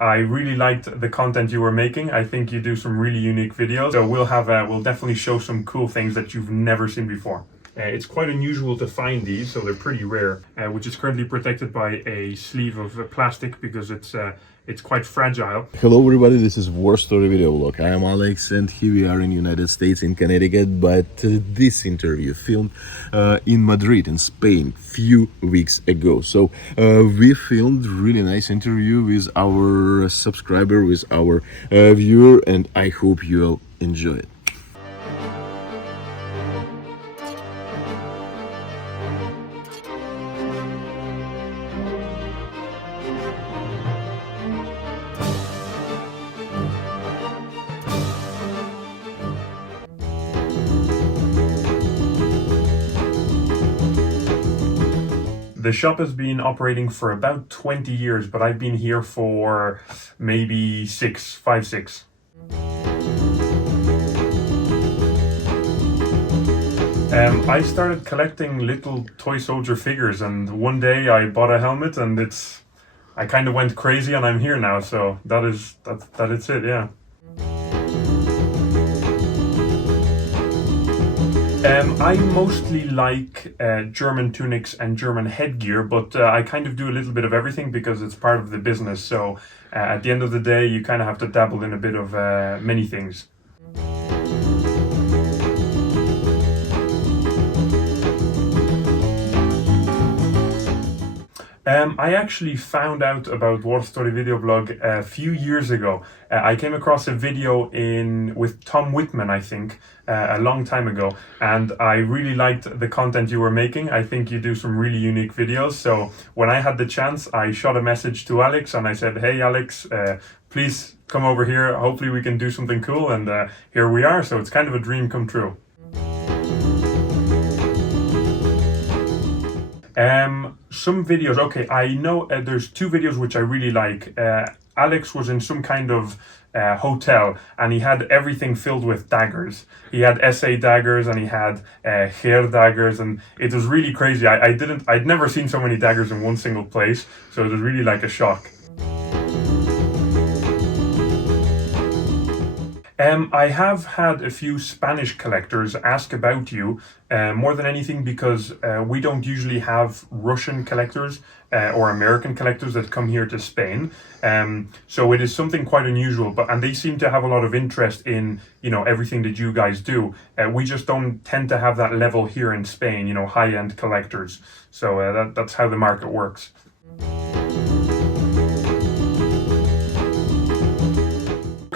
I really liked the content you were making. I think you do some really unique videos. So we'll definitely show some cool things that you've never seen before. It's quite unusual to find these, so they're pretty rare, which is currently protected by a sleeve of plastic because it's quite fragile. Hello everybody, this is WarStory video blog. I am Alex and here we are in United States in Connecticut, but this interview filmed in Madrid in Spain few weeks ago. So we filmed really nice interview with our subscriber, with our viewer, and I hope you'll enjoy it. The shop has been operating for about 20 years, but I've been here for maybe five, six. I started collecting little toy soldier figures, and one day I bought a helmet, and I kind of went crazy, and I'm here now. So that is it, yeah. I mostly like German tunics and German headgear, but I kind of do a little bit of everything because it's part of the business. So at the end of the day, you kind of have to dabble in a bit of many things. I actually found out about WarStory video blog a few years ago. I came across a video with Tom Whitman, I think, a long time ago, and I really liked the content you were making. I think you do some really unique videos. So when I had the chance, I shot a message to Alex and I said, "Hey Alex, please come over here. Hopefully we can do something cool." And here we are. So it's kind of a dream come true. Some videos, okay, I know there's two videos which I really like. Alex was in some kind of hotel and he had everything filled with daggers. He had SA daggers and he had hair daggers, and it was really crazy. I'd never seen so many daggers in one single place, so it was really like a shock. I have had a few Spanish collectors ask about you, more than anything because we don't usually have Russian collectors or American collectors that come here to Spain. So it is something quite unusual, and they seem to have a lot of interest in, everything that you guys do. We just don't tend to have that level here in Spain, high-end collectors. So that's how the market works.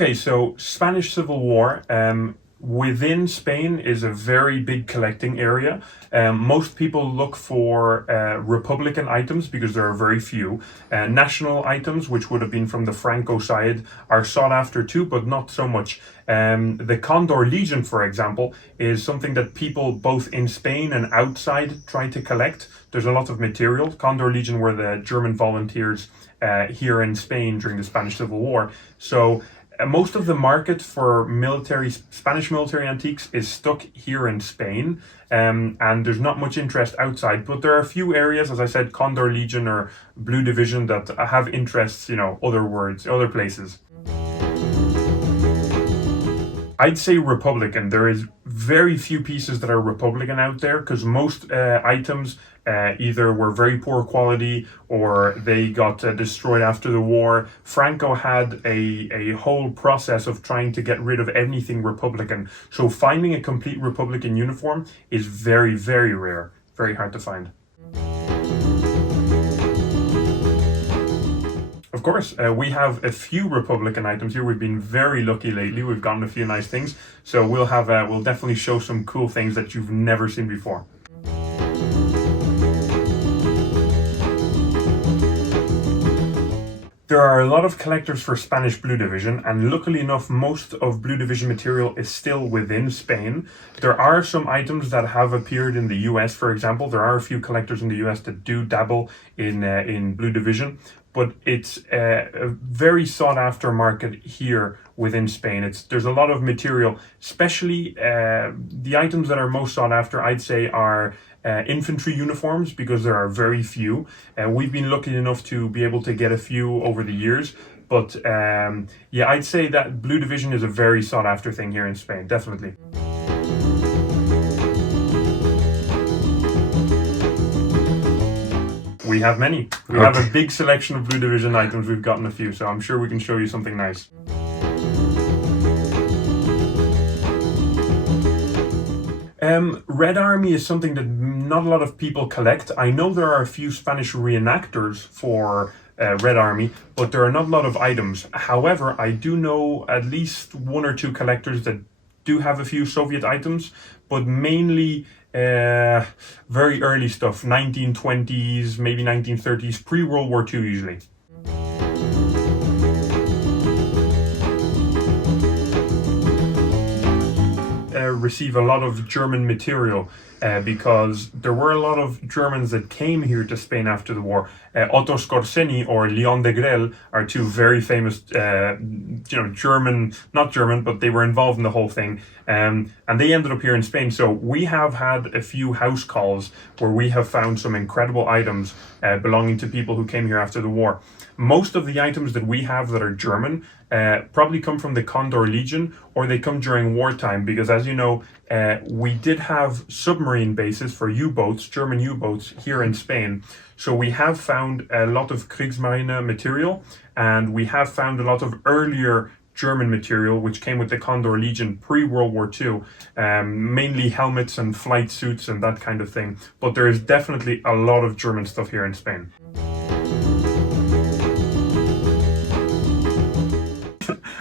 Okay, so Spanish Civil War within Spain is a very big collecting area. Most people look for Republican items because there are very few. National items, which would have been from the Franco side, are sought after too, but not so much. The Condor Legion, for example, is something that people both in Spain and outside try to collect. There's a lot of material. Condor Legion were the German volunteers here in Spain during the Spanish Civil War. So most of the market for Spanish military antiques is stuck here in Spain, and there's not much interest outside, but there are a few areas, as I said, Condor Legion or Blue Division, that have interests, other places. I'd say Republican. There is very few pieces that are Republican out there because most items either were very poor quality or they got destroyed after the war. Franco had a whole process of trying to get rid of anything Republican. So finding a complete Republican uniform is very, very rare. Very hard to find. Of course, we have a few Republican items here. We've been very lucky lately. We've gotten a few nice things. So we'll definitely show some cool things that you've never seen before. There are a lot of collectors for Spanish Blue Division, and luckily enough, most of Blue Division material is still within Spain. There are some items that have appeared in the US, for example. There are a few collectors in the US that do dabble in Blue Division, but it's a very sought after market here within Spain. There's a lot of material, especially the items that are most sought after, I'd say, are infantry uniforms, because there are very few. We've been lucky enough to be able to get a few over the years. But yeah, I'd say that Blue Division is a very sought after thing here in Spain, definitely. We have many. We have a big selection of Blue Division items. We've gotten a few, so I'm sure we can show you something nice. Red Army is something that not a lot of people collect. I know there are a few Spanish reenactors for Red Army, but there are not a lot of items. However, I do know at least one or two collectors that do have a few Soviet items, but mainly very early stuff, 1920s, maybe 1930s, pre-World War II usually. Receive a lot of German material because there were a lot of Germans that came here to Spain after the war. Otto Skorzeny or Leon de Grelle are two very famous, German, not German, but they were involved in the whole thing. And they ended up here in Spain. So we have had a few house calls where we have found some incredible items belonging to people who came here after the war. Most of the items that we have that are German probably come from the Condor Legion, or they come during wartime, because as you know, we did have submarine bases for U-boats, German U-boats here in Spain. So we have found a lot of Kriegsmarine material, and we have found a lot of earlier German material which came with the Condor Legion pre-World War II, mainly helmets and flight suits and that kind of thing. But there is definitely a lot of German stuff here in Spain.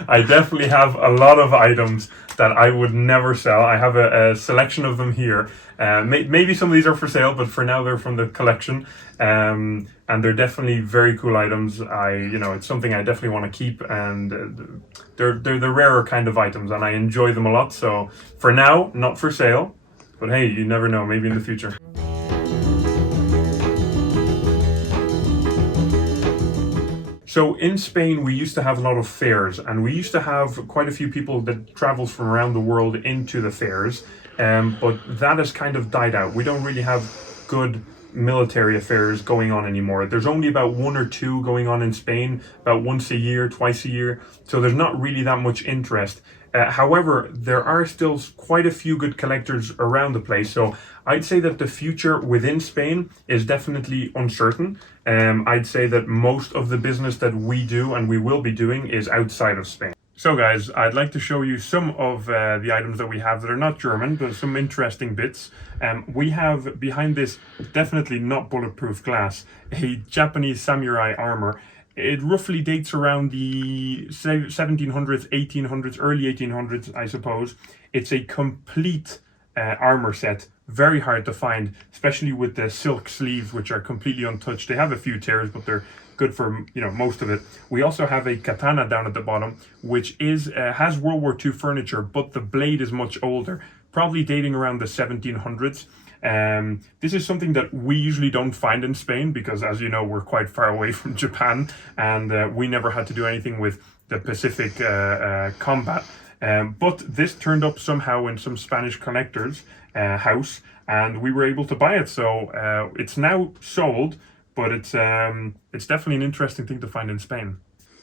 I definitely have a lot of items that I would never sell. I have a selection of them here. Maybe some of these are for sale, but for now they're from the collection. And they're definitely very cool items. It's something I definitely want to keep, and they're the rarer kind of items, and I enjoy them a lot. So for now, not for sale, but hey, you never know, maybe in the future. So in Spain, we used to have a lot of fairs, and we used to have quite a few people that traveled from around the world into the fairs, but that has kind of died out. We don't really have good military affairs going on anymore. There's only about one or two going on in Spain, about once a year, twice a year, so there's not really that much interest. However, there are still quite a few good collectors around the place, so I'd say that the future within Spain is definitely uncertain. I'd say that most of the business that we do and we will be doing is outside of Spain. So guys, I'd like to show you some of the items that we have that are not German, but some interesting bits. We have behind this, definitely not bulletproof glass, a Japanese samurai armor. It roughly dates around the 1700s, 1800s, early 1800s, I suppose. It's a complete armor set, very hard to find, especially with the silk sleeves, which are completely untouched. They have a few tears, but they're good for most of it. We also have a katana down at the bottom, which has World War II furniture, but the blade is much older, probably dating around the 1700s. This is something that we usually don't find in Spain because, as you know, we're quite far away from Japan, and we never had to do anything with the Pacific combat. But this turned up somehow in some Spanish collector's house, and we were able to buy it. So it's now sold, but it's definitely an interesting thing to find in Spain.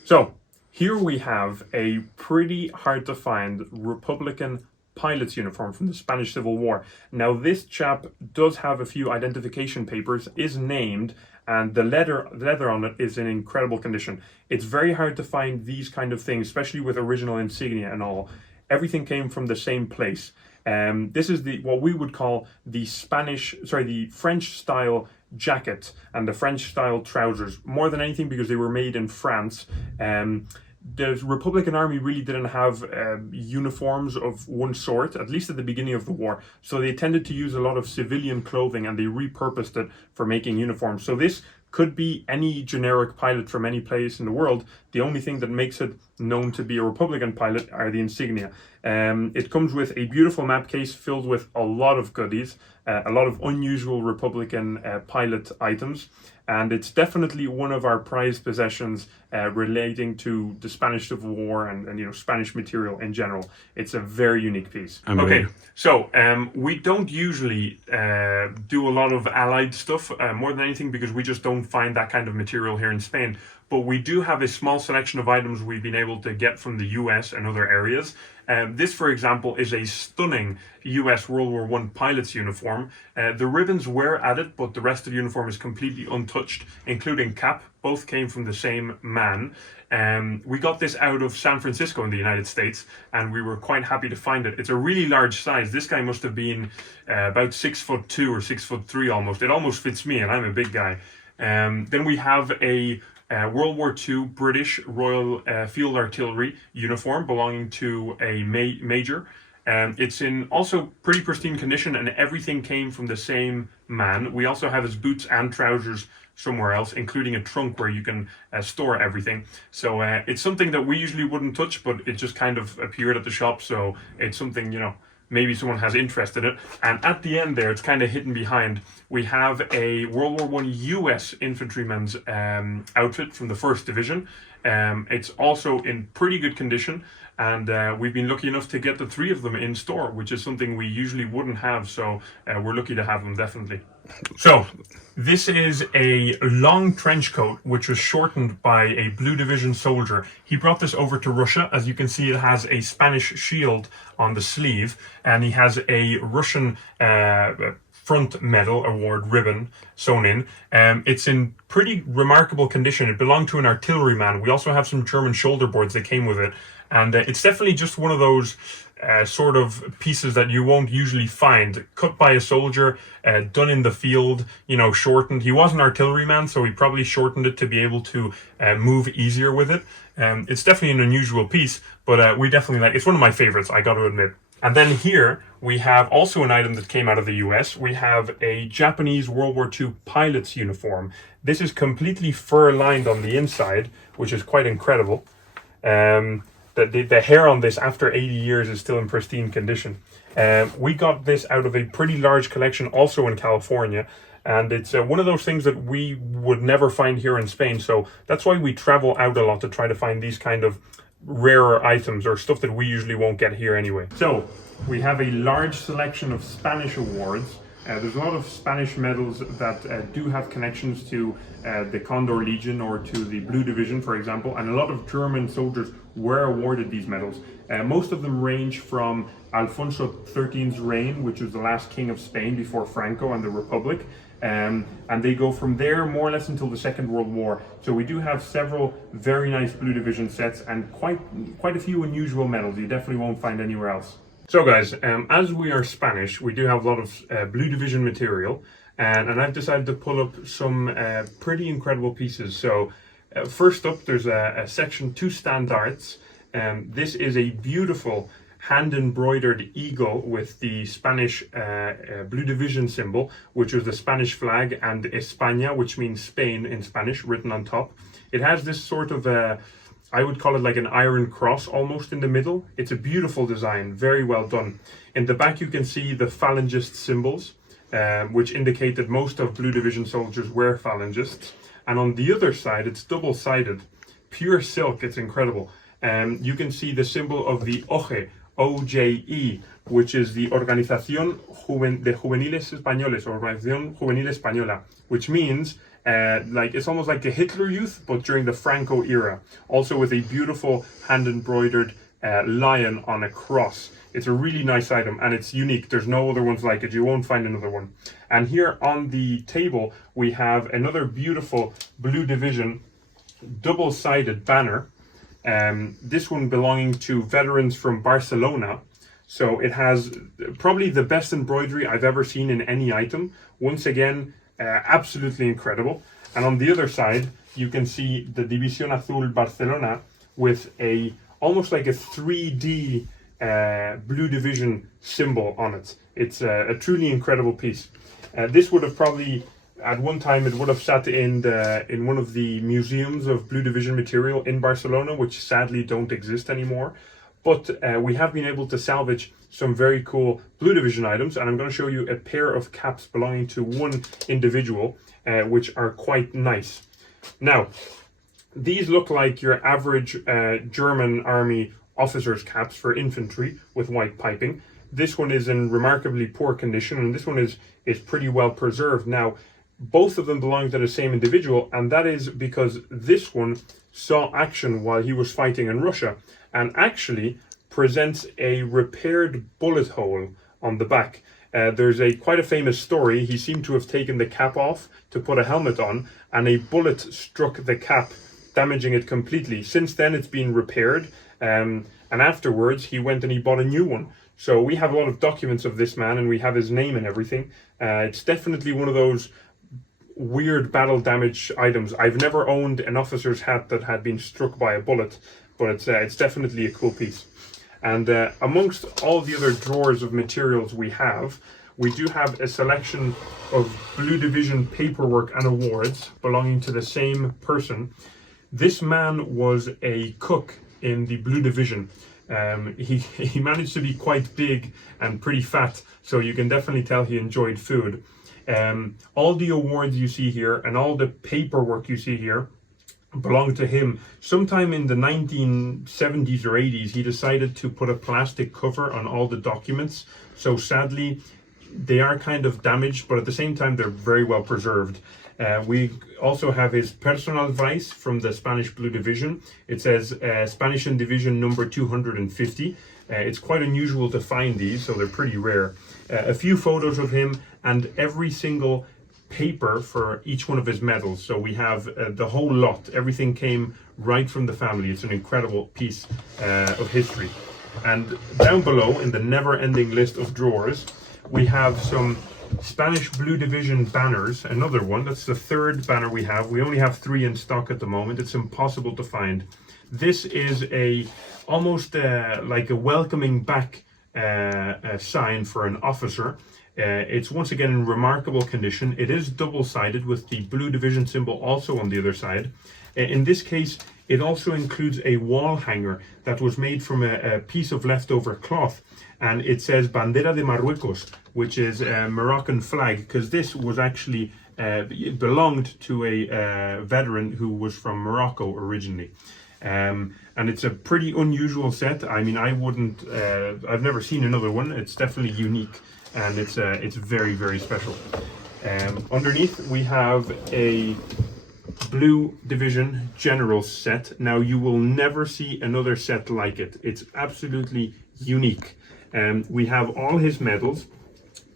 So here we have a pretty hard to find Republican pilot's uniform from the Spanish Civil War. Now this chap does have a few identification papers, is named, and the leather on it is in incredible condition. It's very hard to find these kind of things, especially with original insignia and all. Everything came from the same place. This is what we would call the French style jacket and the French style trousers, more than anything because they were made in France. The Republican Army really didn't have uniforms of one sort, at least at the beginning of the war. So they tended to use a lot of civilian clothing, and they repurposed it for making uniforms. So this could be any generic pilot from any place in the world. The only thing that makes it known to be a Republican pilot are the insignia. It comes with a beautiful map case filled with a lot of goodies, a lot of unusual Republican pilot items. And it's definitely one of our prized possessions relating to the Spanish Civil War and Spanish material in general. It's a very unique piece. Okay, so we don't usually do a lot of allied stuff more than anything because we just don't find that kind of material here in Spain. but we do have a small selection of items we've been able to get from the US and other areas. This, for example, is a stunning US World War I pilot's uniform. The ribbons were added, but the rest of the uniform is completely untouched, including cap. Both came from the same man. We got this out of San Francisco in the United States, and we were quite happy to find it. It's a really large size. This guy must have been about 6'2" or 6'3" almost. It almost fits me, and I'm a big guy. Then we have a World War II British Royal Field Artillery uniform belonging to a major. It's in also pretty pristine condition, and everything came from the same man. We also have his boots and trousers somewhere else, including a trunk where you can store everything. So it's something that we usually wouldn't touch, but it just kind of appeared at the shop. So it's something, you know, maybe someone has interest in it. And at the end there, it's kind of hidden behind, we have a World War I US infantryman's outfit from the 1st Division. It's also in pretty good condition, and we've been lucky enough to get the 3 of them in store, which is something we usually wouldn't have, so we're lucky to have them, definitely. So this is a long trench coat which was shortened by a Blue Division soldier. He brought this over to Russia. As you can see, it has a Spanish shield on the sleeve, and he has a Russian front medal award ribbon sewn in. It's in pretty remarkable condition. It belonged to an artilleryman. We also have some German shoulder boards that came with it, and it's definitely just one of those sort of pieces that you won't usually find. Cut by a soldier, done in the field, you know, shortened. He was an artilleryman, so he probably shortened it to be able to move easier with it. It's definitely an unusual piece, but we definitely like. It's one of my favorites, I got to admit. And then here we have also an item that came out of the US. We have a Japanese World War II pilot's uniform. This is completely fur lined on the inside, which is quite incredible. The hair on this after 80 years is still in pristine condition. We got this out of a pretty large collection also in California, and it's one of those things that we would never find here in Spain, so that's why we travel out a lot to try to find these kind of rarer items or stuff that we usually won't get here anyway. So we have a large selection of Spanish awards. There's a lot of Spanish medals that do have connections to the Condor Legion or to the Blue Division, for example, and a lot of German soldiers were awarded these medals. Most of them range from Alfonso XIII's reign, which was the last king of Spain before Franco and the Republic, and they go from there more or less until the Second World War. So we do have several very nice Blue Division sets and quite a few unusual medals you definitely won't find anywhere else. So guys, as we are Spanish, we do have a lot of Blue Division material, and I've decided to pull up some pretty incredible pieces. So first up, there's a section 2 standards. This is a beautiful hand-embroidered eagle with the Spanish Blue Division symbol, which was the Spanish flag, and España, which means Spain in Spanish, written on top. It has this sort of I would call it like an iron cross almost in the middle. It's a beautiful design, very well done. In the back you can see the phalangist symbols, which indicate that most of Blue Division soldiers were phalangists. And on the other side, it's double-sided, pure silk, it's incredible. You can see the symbol of the OJE, OJE, which is the Organización de Juveniles Españoles, or Organización Juvenil Española, which means like it's almost like the Hitler Youth, but during the Franco era. Also with a beautiful hand-embroidered lion on a cross. It's a really nice item, and it's unique. There's no other ones like it. You won't find another one. And here on the table, we have another beautiful Blue Division double-sided banner. This one belonging to veterans from Barcelona. So it has probably the best embroidery I've ever seen in any item. Once again, absolutely incredible. And on the other side, you can see the División Azul Barcelona with a almost like a 3D Blue Division symbol on it. It's a truly incredible piece. This would have probably, at one time, it would have sat in one of the museums of Blue Division material in Barcelona, which sadly don't exist anymore. But we have been able to salvage some very cool Blue Division items, and I'm going to show you a pair of caps belonging to one individual, which are quite nice. Now, these look like your average German army officer's caps for infantry with white piping. This one is in remarkably poor condition, and this one is pretty well preserved. Now, both of them belong to the same individual, and that is because this one saw action while he was fighting in Russia and actually presents a repaired bullet hole on the back. There's quite a famous story. He seemed to have taken the cap off to put a helmet on, and a bullet struck the cap, damaging it completely. Since then, it's been repaired, and afterwards, he went and he bought a new one. So we have a lot of documents of this man, and we have his name and everything. It's definitely one of those weird battle damage items. I've never owned an officer's hat that had been struck by a bullet, but it's definitely a cool piece. And amongst all the other drawers of materials we do have a selection of Blue Division paperwork and awards belonging to the same person. This man was a cook in the Blue Division. He managed to be quite big and pretty fat, so you can definitely tell he enjoyed food. All the awards you see here and all the paperwork you see here belonged to him. Sometime in the 1970s or 80s, he decided to put a plastic cover on all the documents. So sadly, they are kind of damaged, but at the same time, they're very well preserved. We also have his personal advice from the Spanish Blue Division. It says Spanish in Division number 250. It's quite unusual to find these, so they're pretty rare. A few photos of him and every single paper for each one of his medals. So we have the whole lot. Everything came right from the family. It's an incredible piece of history. And down below in the never-ending list of drawers, we have some Spanish Blue Division banners. Another one. That's the third banner we have. We only have 3 in stock at the moment. It's impossible to find. This is almost like a welcoming back sign for an officer. It's once again in remarkable condition. It is double-sided with the Blue Division symbol also on the other side. In this case, it also includes a wall hanger that was made from a piece of leftover cloth, and it says Bandera de Marruecos, which is a Moroccan flag, because this was actually it belonged to a veteran who was from Morocco originally. And it's a pretty unusual set. I mean, I've never seen another one. It's definitely unique, and it's very, very special. Underneath we have a Blue Division General set. Now you will never see another set like it. It's absolutely unique. We have all his medals.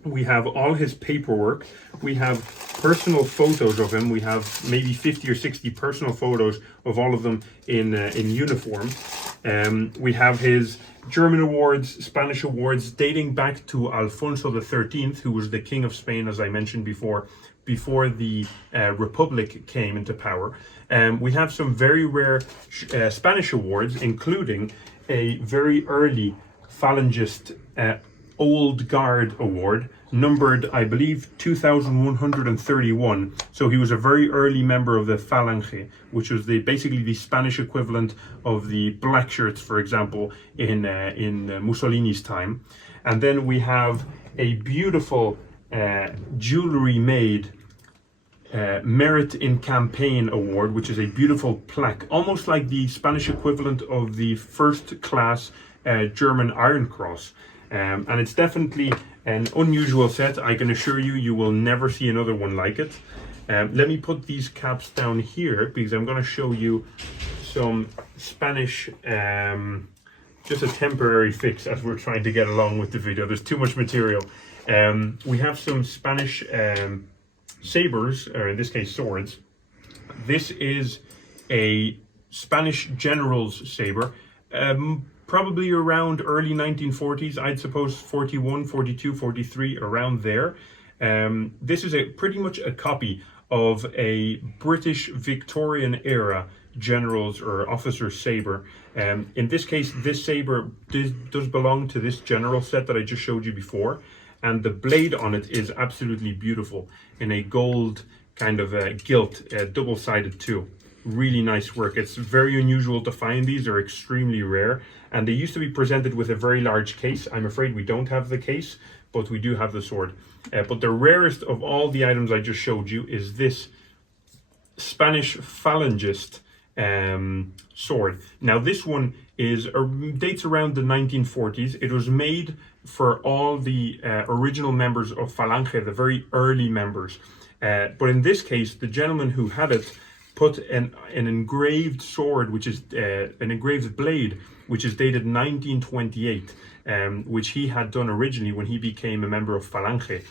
We have all his paperwork. We have personal photos of him. We have maybe 50 or 60 personal photos of all of them in uniform. We have his German awards, Spanish awards, dating back to Alfonso XIII, who was the King of Spain, as I mentioned before the Republic came into power. We have some very rare Spanish awards, including a very early Phalangist Old Guard award, numbered, I believe, 2131. So he was a very early member of the Falange, which was basically the Spanish equivalent of the black shirts, for example, in Mussolini's time. And then we have a beautiful jewelry made Merit in Campaign Award, which is a beautiful plaque, almost like the Spanish equivalent of the first class German Iron Cross. And it's definitely an unusual set. I can assure you, you will never see another one like it. Let me put these caps down here because I'm going to show you some Spanish, just a temporary fix as we're trying to get along with the video. There's too much material. We have some Spanish sabers, or in this case swords. This is a Spanish general's saber. Probably around early 1940s, I'd suppose 41, 42, 43, around there. This is pretty much a copy of a British Victorian era general's or officer's saber. In this case, this saber does belong to this general set that I just showed you before, and the blade on it is absolutely beautiful in a gold kind of gilt, double-sided too. Really nice work. It's very unusual to find these. They're extremely rare, and they used to be presented with a very large case. I'm afraid we don't have the case, but we do have the sword. But the rarest of all the items I just showed you is this Spanish Phalangist sword. Now this one dates around the 1940s. It was made for all the original members of Falange, the very early members. But in this case, the gentleman who had it put an engraved sword, which is an engraved blade, which is dated 1928, which he had done originally when he became a member of Falange.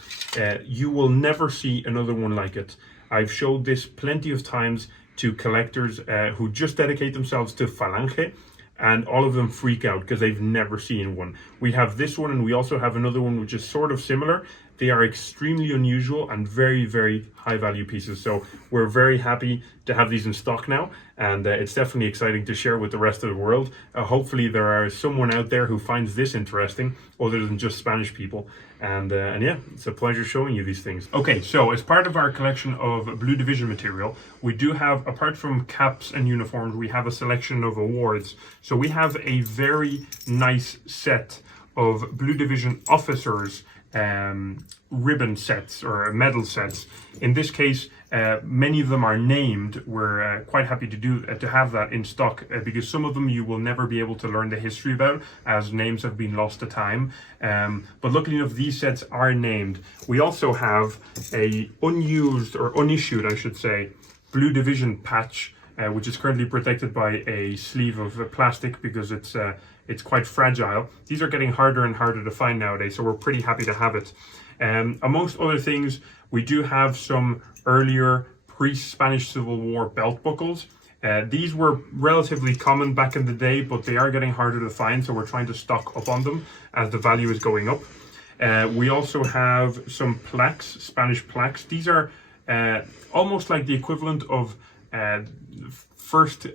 You will never see another one like it. I've showed this plenty of times to collectors who just dedicate themselves to Falange, and all of them freak out because they've never seen one. We have this one, and we also have another one which is sort of similar. They are extremely unusual and very, very high value pieces. So we're very happy to have these in stock now, and it's definitely exciting to share with the rest of the world. Hopefully there are someone out there who finds this interesting other than just Spanish people. And yeah, it's a pleasure showing you these things. Okay, so as part of our collection of Blue Division material, we do have, apart from caps and uniforms, we have a selection of awards. So we have a very nice set of Blue Division officers ribbon sets or medal sets. In this case, many of them are named. We're quite happy to have that in stock because some of them you will never be able to learn the history about, as names have been lost to time. But luckily enough, these sets are named. We also have a unused or unissued, I should say, Blue Division patch, which is currently protected by a sleeve of plastic because it's quite fragile. These are getting harder and harder to find nowadays, so we're pretty happy to have it. Amongst other things, we do have some earlier pre-Spanish Civil War belt buckles. These were relatively common back in the day, but they are getting harder to find, so we're trying to stock up on them as the value is going up. We also have some plaques, Spanish plaques. These are almost like the equivalent of first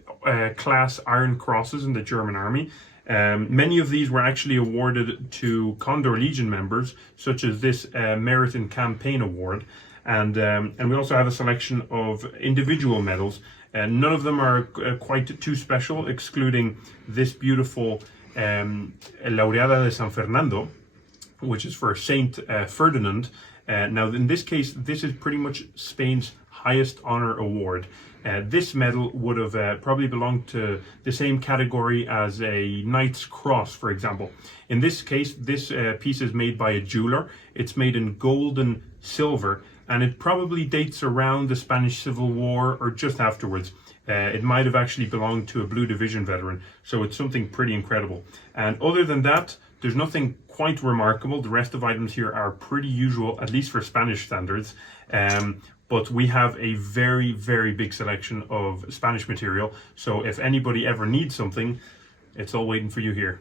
class Iron Crosses in the German army. Many of these were actually awarded to Condor Legion members, such as this Merit in Campaign Award. And we also have a selection of individual medals. None of them are quite too special, excluding this beautiful Laureada de San Fernando, which is for Saint Ferdinand. Now, in this case, this is pretty much Spain's highest honor award. This medal would have probably belonged to the same category as a Knight's Cross, for example. In this case, this piece is made by a jeweler. It's made in gold and silver, and it probably dates around the Spanish Civil War or just afterwards. It might have actually belonged to a Blue Division veteran, so it's something pretty incredible. And other than that, there's nothing quite remarkable. The rest of items here are pretty usual, at least for Spanish standards. But we have a very, very big selection of Spanish material. So if anybody ever needs something, it's all waiting for you here.